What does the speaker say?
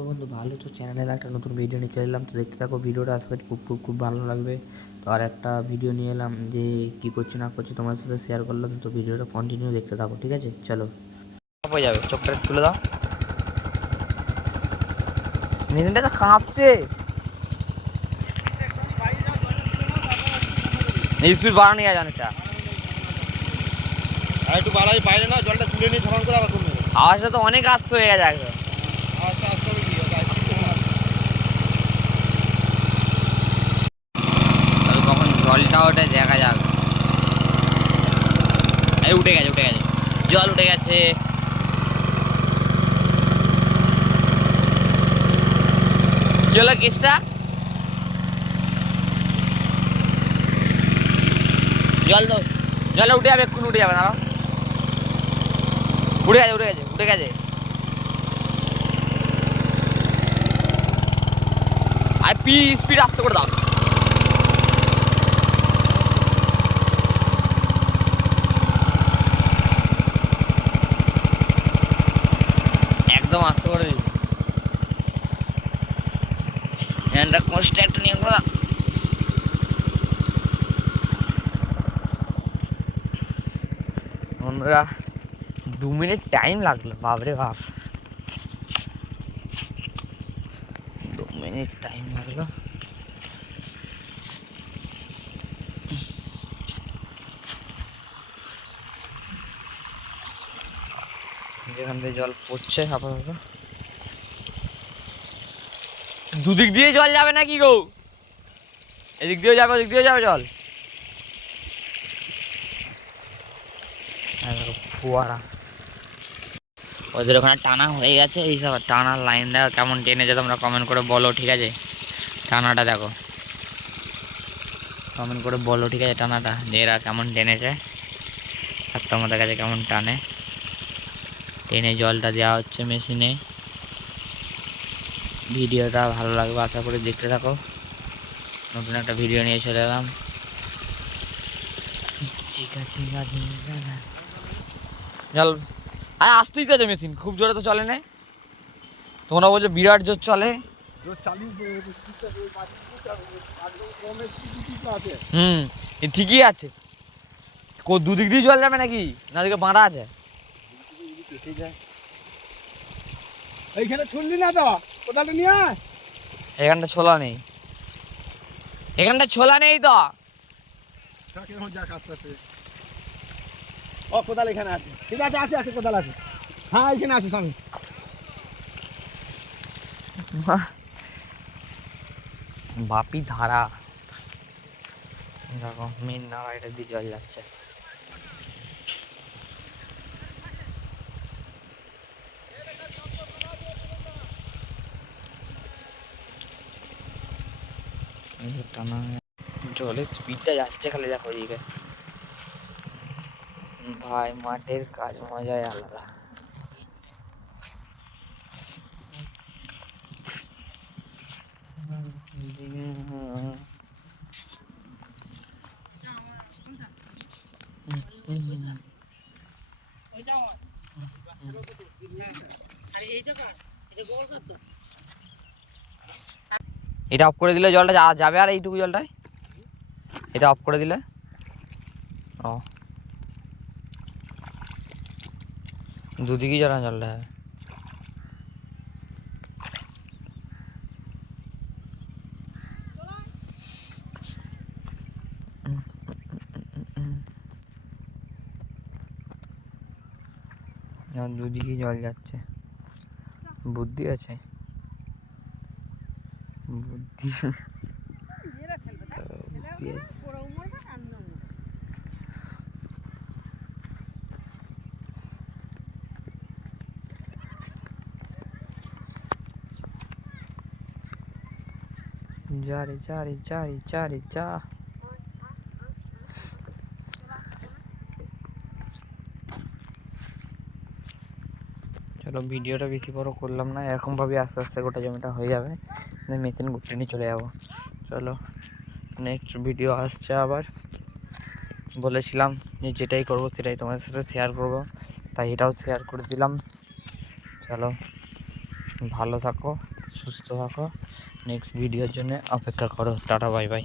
তো বন্ধু ভালো তো চ্যানেলে একটা নতুন ভিডিও নিয়ে চলে এলাম। তো দেখতে থাকো ভিডিওটা, আজকে খুব খুব খুব ভালো লাগবে। তো আর একটা ভিডিও নিয়ে এলাম যে কী করছি না করছি তোমার সাথে শেয়ার করলাম। তো ভিডিওটা কন্টিনিউ দেখতে থাকো, ঠিক আছে? চলো। হয়ে যাবে, চোখটা তুলে দাও। মেশিনটা তো কাঁপছে, স্পিড বাড়ানো যায় অনেকটা। আর একটু বাড়াই বাইরে না, জলটা তুলে নিয়ে ঝড় করে আবার তুলবে। আওয়াজটা তো অনেক আসতে হয়ে গেছে একদম। আস্তে আস্তে হবে কি হবে, তাহলে কখন জলটা ওঠে দেখা যাক। এই উঠে গেছে, উঠে গেছে, জল উঠে গেছে। কি হলো কেসটা? জল তো জলে উঠে যাবে, এক্ষুনি উঠে যাবে। দাঁড়াও, উঠে গেছে, উঠে গেছে, উঠে গেছে। আর স্পিড আস্তে করে দাও। একদম আস্তে করে দিবি। হ্যান্ডটা কষ্ট একটা নিয়ে করে দাও। বন্ধুরা 2 মিনিট টাইম লাগলো, বাপরে বাপ, 2 মিনিট টাইম লাগলো। যেখান থেকে জল পড়ছে আপাতত, দুদিক দিয়ে জল যাবে নাকি গো? এদিক দিয়েও যাবে, ওদিক দিয়েও যাবে জল। ফোয়ারা ওদের ওখানে টানা হয়ে গেছে। এইসব টানার লাইনটা কেমন টেনেছে তোমরা কমেন্ট করে বলো, ঠিক আছে? টানাটা দেখো, কমেন্ট করে বলো, ঠিক আছে? টানাটা যে এরা কেমন টেনেছে আর তোমাদের কাছে কেমন টানে। টেনে জলটা দেওয়া হচ্ছে মেশিনে। ভিডিওটা ভালো লাগবে আশা করি, দেখতে থাকো। নতুন একটা ভিডিও নিয়ে চলে এলাম। জল আর আসতেই তো আছে মেশিন, খুব জোরে তো চলে না। তোমরা বলছো বিরাট জোর চলে। ঠিকই আছে। দুদিক দিয়ে জল যাবে নাকি, না দিকে বাঁধা আছে? এইখানে ছুনলি না তো, কোদালটা নিয়ে আয়। এখানটা ছোলা নেই, এখানটা ছোলা নেই তো। যাক আস্তে আস্তে। ও কোদাল এখানে আছে, ঠিক আছে, আছে আছে কোদাল আছে। হ্যাঁ এখানে আছে স্বামী। বাপি ধারা দেখো, মেন নালা এটা দিয়ে জল যাচ্ছে। টানা জলের স্পিডটা যাচ্ছে খালি, দেখো এদিকে। ভাই মাঠের কাজ মজাই আলাদা। এটা অফ করে দিলে জলটা যাবে, আর এইটুকু জলটাই এটা অফ করে দিলে। ও দুদিকেই জল জলটা যাবে। দুদিকেই জল যাচ্ছে। বুদ্ধি আছে, বুদ্ধি যা রে যা রে যা রে যা রে যা। চলো ভিডিওটা বেশি বড় করলাম না, এরকমভাবে আস্তে আস্তে গোটা জমিটা হয়ে যাবে, মেশিন গুটিয়ে নিয়ে চলে যাবো। চলো নেক্সট ভিডিও আসছে আবার। বলেছিলাম যে যেটাই করবো সেটাই তোমাদের সাথে শেয়ার করব, তাই এটাও শেয়ার করে দিলাম। চলো। ভালো থাকো, সুস্থ থাকো, নেক্সট ভিডিওর জন্য অপেক্ষা করো। Tata, bye bye.